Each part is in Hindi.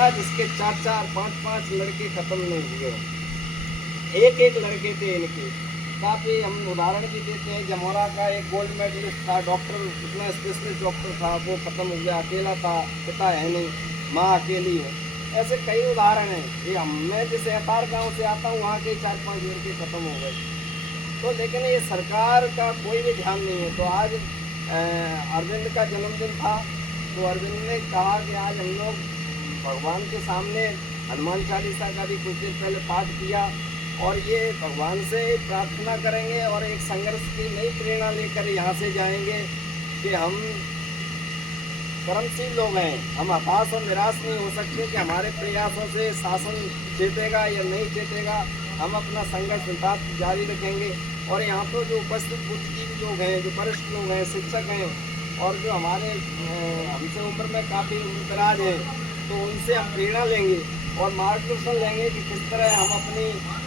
था जिसके 4-4, 5-5 लड़के खत्म नहीं हुए। एक एक लड़के थे इनके। काफ़ी हम उदाहरण भी देते हैं, जमोरा का एक गोल्ड मेडलिस्ट था, डॉक्टर, इतना स्पेशलिस्ट डॉक्टर था, वो ख़त्म हो गया, अकेला था, पिता है नहीं, माँ अकेली है। ऐसे कई उदाहरण हैं। ये मैं जिस एतार गाँव से आता हूँ, वहाँ के 4-5 लड़के ख़त्म हो गए। तो लेकिन ये सरकार का कोई भी ध्यान नहीं है। तो आज अरविंद का जन्मदिन था, तो अरविंद ने कहा कि आज हम लोग भगवान के सामने हनुमान चालीसा का भी कुछ देर पहले पाठ किया, और ये भगवान से प्रार्थना करेंगे और एक संघर्ष की नई प्रेरणा लेकर यहाँ से जाएंगे कि हम कर्मशील लोग हैं, हम हताश और निराश नहीं हो सकते कि हमारे प्रयासों से शासन चेतेगा या नहीं चेतेगा। हम अपना संघर्ष निरंतर जारी रखेंगे। और यहाँ पर जो उपस्थित बुद्धिजीवी लोग हैं, जो वरिष्ठ लोग हैं, शिक्षक हैं, और जो हमारे हमसे उम्र में काफ़ी उम्रदराज हैं, तो उनसे हम प्रेरणा लेंगे और मार्गदर्शन लेंगे कि किस तरह हम अपनी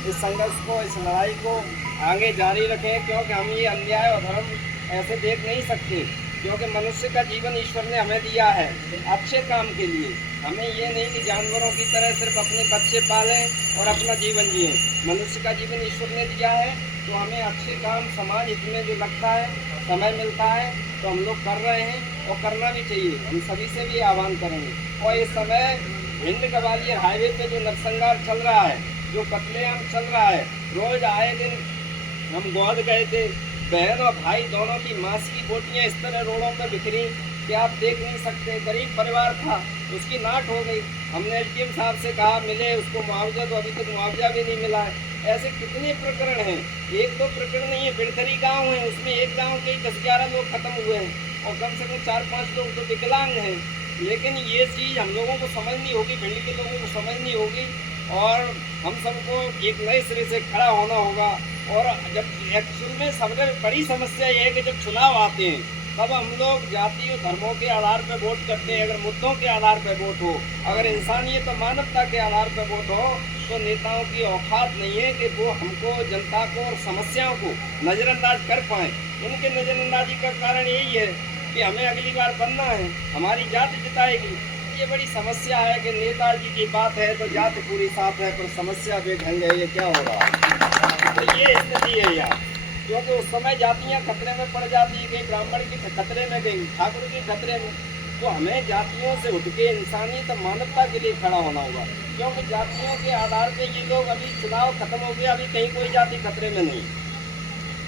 इस संघर्ष को, इस लड़ाई को आगे जारी रखें। क्योंकि हम ये अन्याय और धर्म ऐसे देख नहीं सकते, क्योंकि मनुष्य का जीवन ईश्वर ने हमें दिया है अच्छे काम के लिए। हमें ये नहीं कि जानवरों की तरह सिर्फ अपने बच्चे पालें और अपना जीवन जिए। मनुष्य का जीवन ईश्वर ने दिया है, तो हमें अच्छे काम समाज हित में जो लगता है, समय मिलता है, तो हम लोग कर रहे हैं और करना भी चाहिए। हम सभी से भी आह्वान करेंगे। और इस समय भिंड ग्वालियर हाईवे पे जो नरसंहार चल रहा है, जो कत्लेआम चल रहा है, रोज आए दिन हम गौद गए थे, बहन और भाई दोनों की मांस की बोटियाँ इस तरह रोडों पर बिखरी कि आप देख नहीं सकते। गरीब परिवार था, उसकी नाट हो गई। हमने एसडीएम साहब से कहा मिले उसको मुआवजा, तो अभी तक मुआवजा भी नहीं मिला है। ऐसे कितने प्रकरण हैं, 1-2 प्रकरण नहीं है। बिरथरी गाँव है, उसमें एक गाँव के 10-11 लोग खत्म हुए हैं, और कम से कम 4-5 लोग तो विकलांग हैं। लेकिन ये चीज़ हम लोगों को समझनी होगी, भिंड के लोगों को समझनी होगी, और हम सबको एक नए सिरे से खड़ा होना होगा। और जब एक्चुअल में सबसे बड़ी समस्या ये है कि जब चुनाव आते हैं, तब हम लोग जाति और धर्मों के आधार पर वोट करते हैं। अगर मुद्दों के आधार पर वोट हो, अगर इंसानियत और मानवता के आधार पर वोट हो, तो नेताओं की औकात नहीं है कि वो हमको, जनता को और समस्याओं को नज़रअंदाज कर पाएँ। उनके नज़रअंदाजी का कारण यही है कि हमें अगली बार बनना है, हमारी जाति जिताएगी। ये बड़ी समस्या है कि नेताजी की बात है तो जाति पूरी साथ है, पर समस्या बेढंग है, ये क्या हो रहा है। तो ये स्थिति है यहाँ, क्योंकि उस समय जातियाँ खतरे में पड़ जाती है, कहीं ब्राह्मण की खतरे में, कहीं ठाकुर की खतरे में। तो हमें जातियों से उठ के इंसानियत और मानवता के लिए खड़ा होना होगा, क्योंकि जातियों के आधार पर ये लोग, अभी चुनाव खत्म हो गया, अभी कहीं कोई जाति खतरे में नहीं।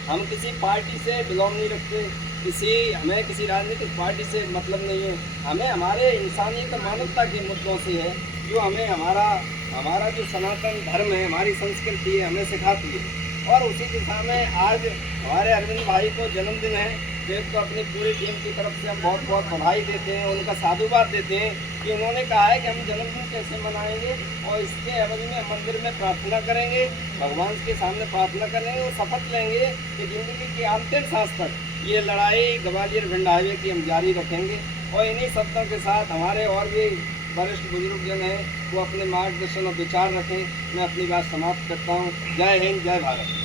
हम किसी पार्टी से बिलोंग नहीं रखते, हमें किसी राजनीतिक पार्टी से मतलब नहीं है। हमें हमारे इंसानियत और मानवता के मुद्दों से है, जो हमें हमारा जो सनातन धर्म है, हमारी संस्कृति है, हमें सिखाती है। और उसी दिशा में आज हमारे अरविंद भाई को जन्मदिन है, तो अपनी पूरी टीम की तरफ से हम बहुत बहुत बधाई देते हैं, उनका साधुवाद देते हैं कि उन्होंने कहा है कि हम जन्मदिन कैसे मनाएंगे, और इसके एवज में मंदिर में प्रार्थना करेंगे, भगवान के सामने प्रार्थना करेंगे और शपथ लेंगे कि ज़िंदगी की अंतिम सांस तक ये लड़ाई ग्वालियर भिंड हाईवे की हम जारी रखेंगे। और इन्हीं शब्दों के साथ हमारे और भी वरिष्ठ बुजुर्गजन हैं, वो अपने मार्गदर्शन और विचार रखें। मैं अपनी बात समाप्त करता हूँ। जय हिंद, जय भारत।